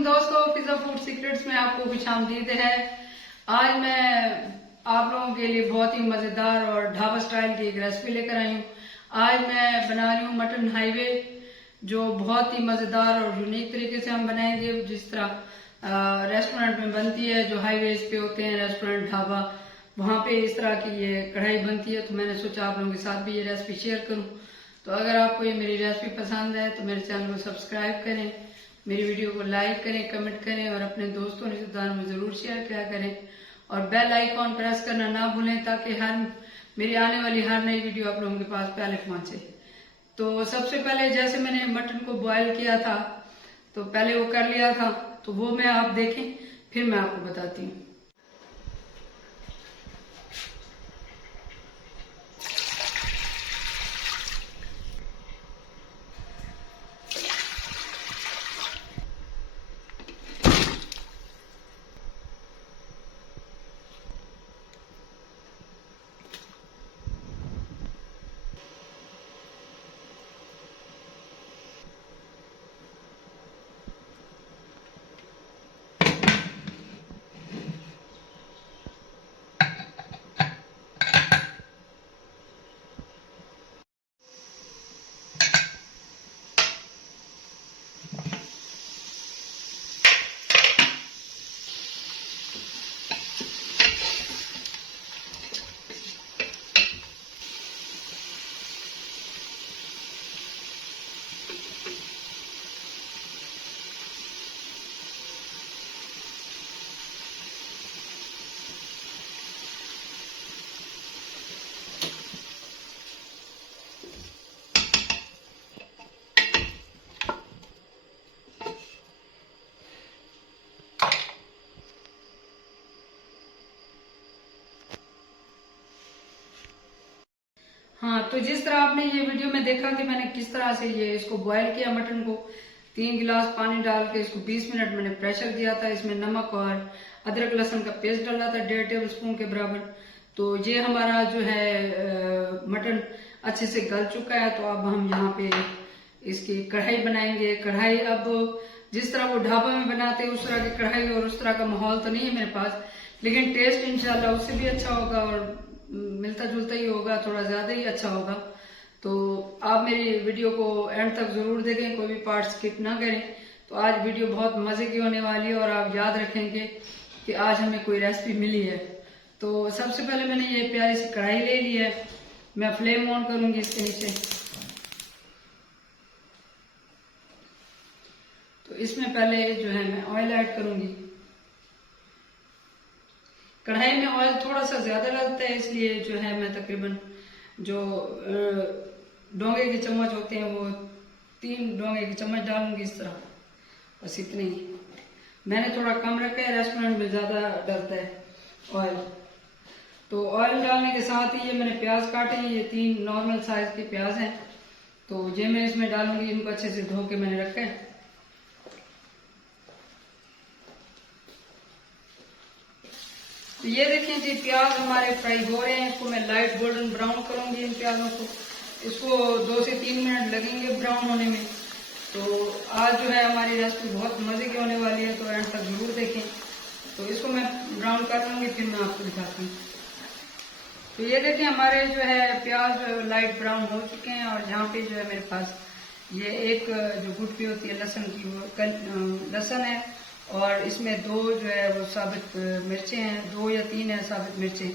वालेकुम दोस्तों, pizza food secrets में आपको खुशामदीद है। आज मैं आप लोगों के लिए बहुत ही मज़ेदार और ढाबा स्टाइल की एक रेसिपी लेकर आई हूँ। आज मैं बना रही हूँ मटन हाईवे, जो बहुत ही मज़ेदार और यूनिक तरीके से हम बनाएंगे, जिस तरह रेस्टोरेंट में बनती है, जो हाईवेज पे होते हैं रेस्टोरेंट ढाबा, वहाँ पे इस तरह की ये कढ़ाई बनती है। तो मैंने सोचा आप लोगों के साथ भी ये रेसिपी शेयर करूँ। तो अगर आपको ये मेरी रेसिपी पसंद है तो मेरे चैनल को सब्सक्राइब करें, मेरी वीडियो को लाइक करें, कमेंट करें और अपने दोस्तों रिश्तेदारों में जरूर शेयर किया करें और बेल आइकॉन प्रेस करना ना भूलें, ताकि मेरी आने वाली हर नई वीडियो आप लोगों के पास पहले पहुंचे। तो सबसे पहले जैसे मैंने मटन को बॉयल किया था, तो पहले वो कर लिया था, तो वो मैं आप देखें, फिर मैं आपको बताती हूँ। हाँ, तो जिस तरह आपने ये वीडियो में देखा कि मैंने किस तरह से ये इसको बॉयल किया, मटन को 3 गिलास पानी डाल के इसको 20 मिनट मैंने प्रेशर दिया था। इसमें नमक और अदरक लहसुन का पेस्ट डाला था 1.5 टेबल स्पून के बराबर। तो ये हमारा जो है मटन अच्छे से गल चुका है। तो अब हम यहाँ पे इसकी कढ़ाई बनाएंगे। कढ़ाई अब जिस तरह वो ढाबा में बनाते हैं उस तरह की कढ़ाई और उस तरह का माहौल तो नहीं है मेरे पास, लेकिन टेस्ट इंशाल्लाह उससे भी अच्छा होगा और मिलता जुलता ही होगा, थोड़ा ज्यादा ही अच्छा होगा। तो आप मेरी वीडियो को एंड तक जरूर देखें, कोई भी पार्ट स्किप ना करें। तो आज वीडियो बहुत मजे की होने वाली है और आप याद रखेंगे कि आज हमें कोई रेसिपी मिली है। तो सबसे पहले मैंने ये प्यारी सी कढ़ाई ले ली है। मैं फ्लेम ऑन करूंगी इसके नीचे। तो इसमें पहले जो है मैं ऑयल ऐड करूंगी। कढ़ाई में ऑयल थोड़ा सा ज्यादा लगता है, इसलिए जो है मैं तकरीबन जो डोंगे के चम्मच होते हैं वो 3 डोंगे के चम्मच डालूंगी इस तरह, बस इतने ही। मैंने थोड़ा कम रखा है, रेस्टोरेंट में ज्यादा डलता है ऑयल। तो ऑयल डालने के साथ ही ये मैंने प्याज काटे हैं, ये 3 नॉर्मल साइज के प्याज हैं। तो ये मैं इसमें डालूंगी, इनको अच्छे से धो के मैंने रखा है। तो ये देखें जी, प्याज हमारे फ्राई हो रहे हैं। इसको मैं लाइट गोल्डन ब्राउन करूंगी इन प्याजों को। इसको 2 से 3 मिनट लगेंगे ब्राउन होने में। तो आज जो है हमारी रेसिपी बहुत मजे की होने वाली है, तो एंड तक जरूर देखें। तो इसको मैं ब्राउन कर लूंगी, फिर मैं आपको दिखाती हूँ। तो ये देखें, हमारे जो है प्याज लाइट ब्राउन हो चुके हैं और यहाँ पे जो है मेरे पास ये एक जो गुटकी होती है लहसुन की, वो लहसुन है। और इसमें 2 जो है वो साबित मिर्चें हैं, 2 या 3 है साबित मिर्चें।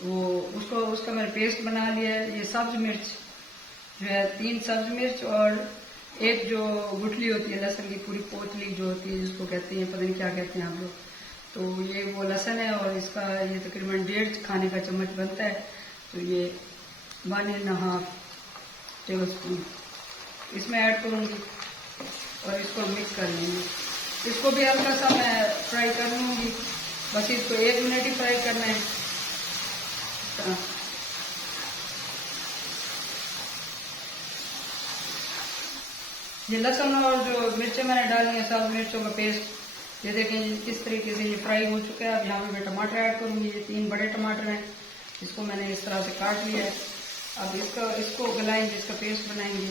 वो उसका मैंने पेस्ट बना लिया है। ये सब्ज मिर्च जो है 3 सब्ज मिर्च और एक जो गुठली होती है लहसुन की, पूरी पोतली जो होती है, जिसको कहते हैं, पता नहीं क्या कहते हैं आप लोग। तो ये वो लहसुन है और इसका ये तकरीबन 1.5 खाने का चम्मच बनता है। तो ये 1.5 टेबल स्पून इसमें ऐड करूंगी और इसको मिक्स कर लेंगे। इसको भी हल्का सा मैं फ्राई कर लूंगी, बस इसको 1 मिनट ही फ्राई करना है। ये लहसुन और जो मिर्चें मैंने डाली है, सब मिर्चों का पेस्ट, ये देखें किस तरीके से ये फ्राई हो चुका है। अब यहाँ पे मैं टमाटर ऐड करूंगी। ये 3 बड़े टमाटर हैं, इसको मैंने इस तरह से काट लिया है। अब इसको गलाएंगे, इसका पेस्ट बनाएंगे।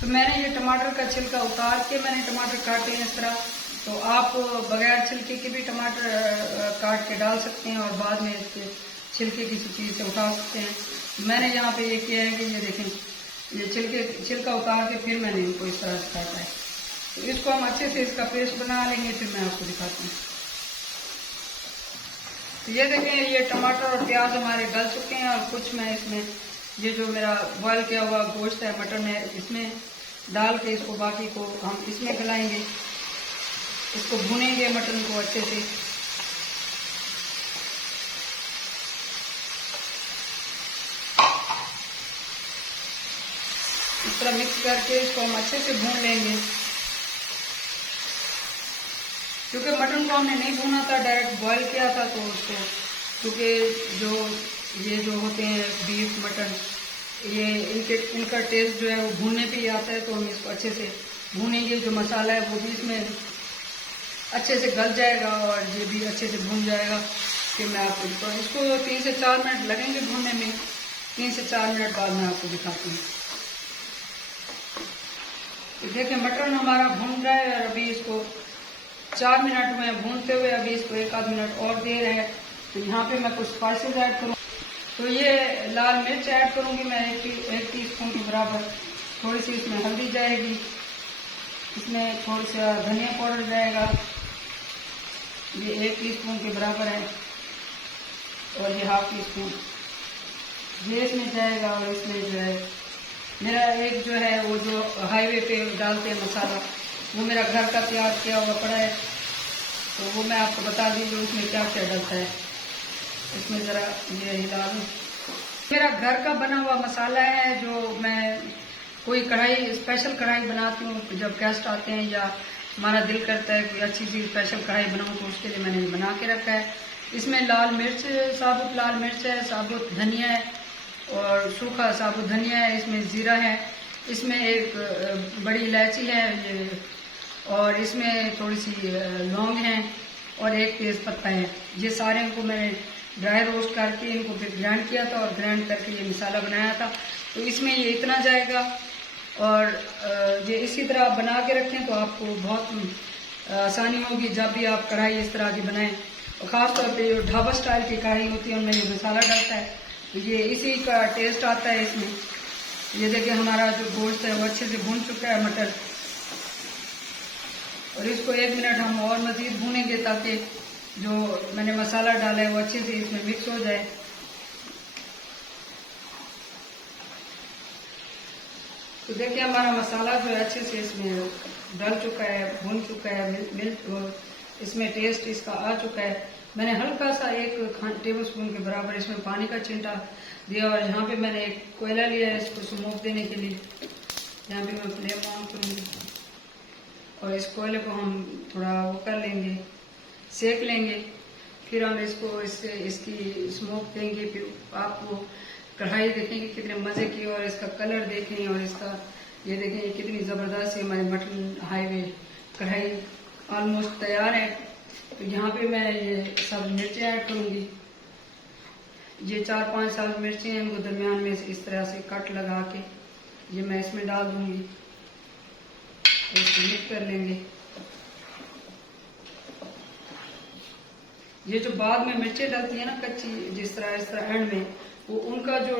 तो मैंने ये टमाटर का छिलका उतार के मैंने टमाटर काटे हैं इस तरह। तो आप बगैर छिलके के भी टमाटर काट के डाल सकते हैं और बाद में इसके छिलके किसी चीज़ से उठा सकते हैं। मैंने यहाँ पे ये किया है कि ये देखें, ये छिलका उतार के फिर मैंने इनको इस तरह से काटा है। तो इसको हम अच्छे से इसका पेस्ट बना लेंगे, फिर मैं आपको दिखाती हूँ। तो ये देखें, ये टमाटर और प्याज हमारे गल चुके हैं और कुछ मैं इसमें ये जो मेरा बॉयल किया हुआ गोश्त है, मटन है, इसमें डाल के इसको बाकी को हम इसमें गलाएंगे। इसको भूनेंगे मटन को अच्छे से। इस तरह मिक्स करके इसको हम अच्छे से भून लेंगे। क्योंकि मटन को हमने नहीं भूना था, डायरेक्ट बॉयल किया था, तो उसको क्योंकि ये जो होते हैं बीफ मटन, ये इनका टेस्ट जो है वो भूनने पे ही आता है। तो हम इसको अच्छे से भूनेंगे। जो मसाला है वो भी इसमें अच्छे से गल जाएगा और ये भी अच्छे से भून जाएगा। फिर मैं आपको दिखाऊँ। इसको 3 से 4 मिनट लगेंगे भूनने में। 3 से 4 मिनट बाद मैं आपको दिखाती हूँ। तो देखिए, मटन हमारा भून रहा है और अभी इसको 4 मिनट में भूनते हुए अभी इसको 1 आध मिनट और दे रहे हैं। तो यहाँ पे मैं कुछ स्पाइसेस ऐड करूँ। तो ये लाल मिर्च ऐड करूँगी मैं 1 टीस्पून के बराबर। थोड़ी सी इसमें हल्दी जाएगी, इसमें थोड़ा सा धनिया पाउडर जाएगा, ये 1 टीस्पून के बराबर है, और ये ½ टीस्पून ये इसमें जाएगा। और इसमें जो है मेरा एक जो है वो जो हाईवे पे डालते हैं मसाला, वो मेरा घर का तैयार किया हुआ पड़ा है। तो वो मैं आपको बता दी जो उसमें क्या क्या डलता है। इसमें ज़रा ये हिला दूँ। मेरा घर का बना हुआ मसाला है, जो मैं कोई कढ़ाई स्पेशल कढ़ाई बनाती हूँ जब गेस्ट आते हैं या हमारा दिल करता है कोई अच्छी सी स्पेशल कढ़ाई बनाऊँ, तो उसके लिए मैंने ये बना के रखा है। इसमें लाल मिर्च, साबुत लाल मिर्च है, साबुत धनिया है और सूखा साबुत धनिया है, इसमें ज़ीरा है, इसमें एक बड़ी इलायची है ये, और इसमें थोड़ी सी लौंग है और एक तेज़ पत्ता है। ये सारे को मैंने ड्राई रोस्ट करके इनको फिर ग्राइंड किया था और ग्राइंड करके ये मसाला बनाया था। तो इसमें ये इतना जाएगा। और ये इसी तरह बना के रखें तो आपको बहुत आसानी होगी जब भी आप कढ़ाई इस तरह की बनाएं। और ख़ास तौर पे जो ढाबा स्टाइल की कढ़ाई होती है उनमें ये मसाला डलता है, तो ये इसी का टेस्ट आता है इसमें। ये देखिए, हमारा जो गोश्त है वो अच्छे से भून चुका है मटर, और इसको 1 मिनट हम और मज़ीद भूनेंगे ताकि जो मैंने मसाला डाला है वो अच्छे से इसमें मिक्स हो जाए। तो देखिए, हमारा मसाला जो है अच्छे से इसमें डल चुका है, भून चुका है, इसमें टेस्ट इसका आ चुका है। मैंने हल्का सा 1 टेबलस्पून के बराबर इसमें पानी का छिंटा दिया और यहाँ पे मैंने एक कोयला लिया है इसको स्मोक देने के लिए। यहाँ पे मैं फ्लेम ऑन करूँगी और इस कोयले को हम थोड़ा वो कर लेंगे, सेक लेंगे। फिर हम इसको इसकी स्मोक देंगे। फिर आपको कढ़ाई देखेंगे कितने मज़े की, और इसका कलर देखें, और इसका ये देखें कितनी ज़बरदस्त है हमारी मटन हाईवे कढ़ाई ऑलमोस्ट तैयार है। तो यहाँ पे मैं ये सब मिर्चें ऐड करूँगी। ये 4-5 साल मिर्चें हैं, इनको दरमियान में इस तरह से कट लगा के ये मैं इसमें डाल दूँगी। इसको मिक्स कर लेंगे। ये जो बाद में मिर्चें डलती है ना कच्ची, जिस तरह इस तरह एंड में, वो उनका जो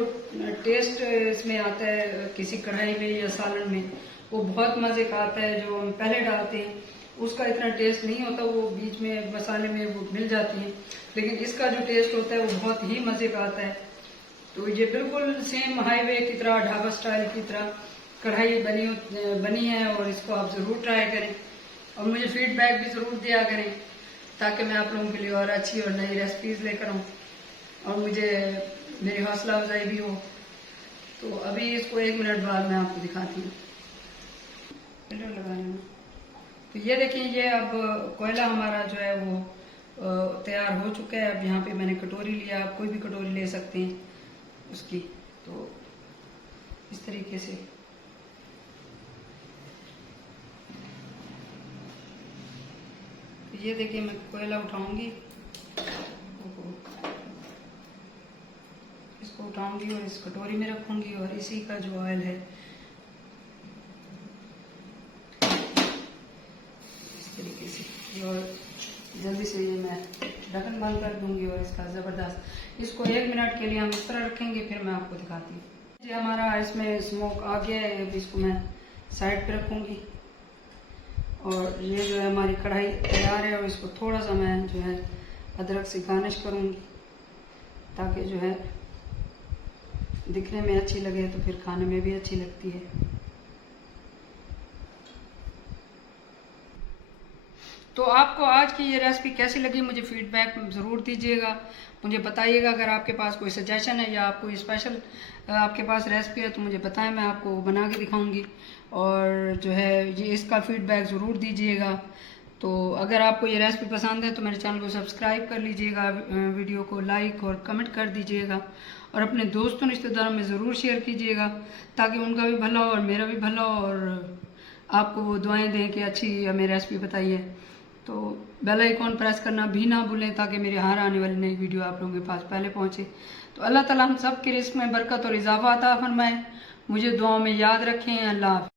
टेस्ट इसमें आता है किसी कढ़ाई में या सालन में, वो बहुत मज़े का आता है। जो हम पहले डालते हैं उसका इतना टेस्ट नहीं होता, वो बीच में मसाले में वो मिल जाती है, लेकिन इसका जो टेस्ट होता है वो बहुत ही मज़े का आता है। तो ये बिल्कुल सेम हाईवे की तरह, ढाबा स्टाइल की तरह कढ़ाई बनी है, और इसको आप ज़रूर ट्राई करें और मुझे फीडबैक भी ज़रूर दिया करें, ताकि मैं आप लोगों के लिए और अच्छी और नई रेसिपीज़ लेकर आऊँ और मुझे मेरी हौसला अफजाई भी हो। तो अभी इसको 1 मिनट बाद मैं आपको दिखाती हूँ। फिल्टर लगाने में तो ये देखिए, ये अब कोयला हमारा जो है वो तैयार हो चुका है। अब यहाँ पे मैंने कटोरी लिया, आप कोई भी कटोरी ले सकते हैं उसकी। तो इस तरीके से ये देखिए, मैं कोयला उठाऊंगी, इसको उठाऊंगी और इस कटोरी में रखूंगी, और इसी का जो ऑयल है हल्की सी, और जल्दी से ये मैं ढक्कन बंद कर दूंगी। और इसका ज़बरदस्त, इसको 1 मिनट के लिए हम इस तरह रखेंगे, फिर मैं आपको दिखाती हूँ। जी हमारा इसमें स्मोक आ गया है, अब इसको मैं साइड पे रखूँगी। और ये जो है हमारी कढ़ाई तैयार है, और इसको थोड़ा सा मैं जो है अदरक से गार्निश करूँगी, ताकि जो है दिखने में अच्छी लगे तो फिर खाने में भी अच्छी लगती है। तो आपको आज की ये रेसिपी कैसी लगी मुझे फीडबैक ज़रूर दीजिएगा, मुझे बताइएगा। अगर आपके पास कोई सजेशन है या आप कोई स्पेशल आपके पास रेसिपी है तो मुझे बताएं, मैं आपको बना के दिखाऊंगी। और जो है ये इसका फीडबैक ज़रूर दीजिएगा। तो अगर आपको ये रेसिपी पसंद है तो मेरे चैनल को सब्सक्राइब कर लीजिएगा, वीडियो को लाइक और कमेंट कर दीजिएगा, और अपने दोस्तों रिश्तेदारों में ज़रूर शेयर कीजिएगा, ताकि उनका भी भला हो और मेरा भी भला हो, और आपको वो दुआएं दें कि अच्छी हमें रेसिपी बताई है। तो बेल आइकॉन प्रेस करना भी ना भूलें, ताकि मेरी हर आने वाली नई वीडियो आप लोगों के पास पहले पहुंचे। तो अल्लाह ताला हम सब के रिस्क में बरकत और इजाफा अता फरमाए। मुझे दुआओं में याद रखें। अल्लाह हाफ़िज़।